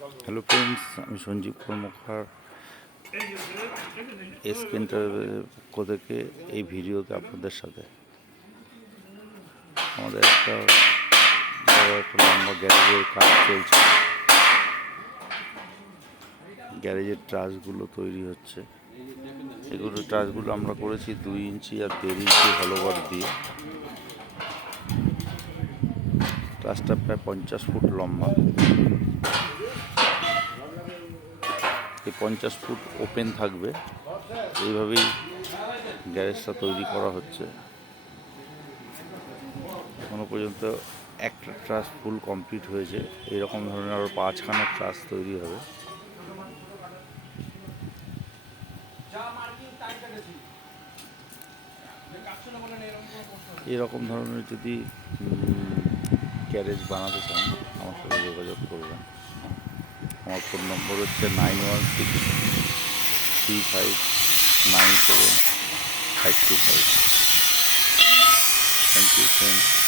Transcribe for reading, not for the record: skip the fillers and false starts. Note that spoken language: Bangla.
হ্যালো ফ্রেন্ডস, আমি সঞ্জীব কর্মকার এসকে এন্টারপ্রাইজের পক্ষ থেকে এই ভিডিওতে আপনাদের সাথে আমাদের একটা বড় একটা লম্বা গ্যারেজের কাজ চলছে। গ্যারেজের ট্রাসগুলো তৈরি হচ্ছে। এগুলো ট্রাসগুলো আমরা করেছি 2 ইঞ্চি আর 1.5 ইঞ্চি হলোবার দিয়ে। ট্রাসটা প্রায় 50 ফুট লম্বা। এই 50 ফুট ওপেন থাকবে, এইভাবেই গ্যারেজটা তৈরি করা হচ্ছে। এখনো পর্যন্ত একটা ট্রাস ফুল কমপ্লিট হয়েছে। এরকম ধরনের আরও 5খানা ট্রাস তৈরি হবে। এরকম ধরনের যদি গ্যারেজ বানাতে চান আমার সাথে যোগাযোগ করবেন। আমার ফোন নম্বর হচ্ছে 9163597525। Thank you friends.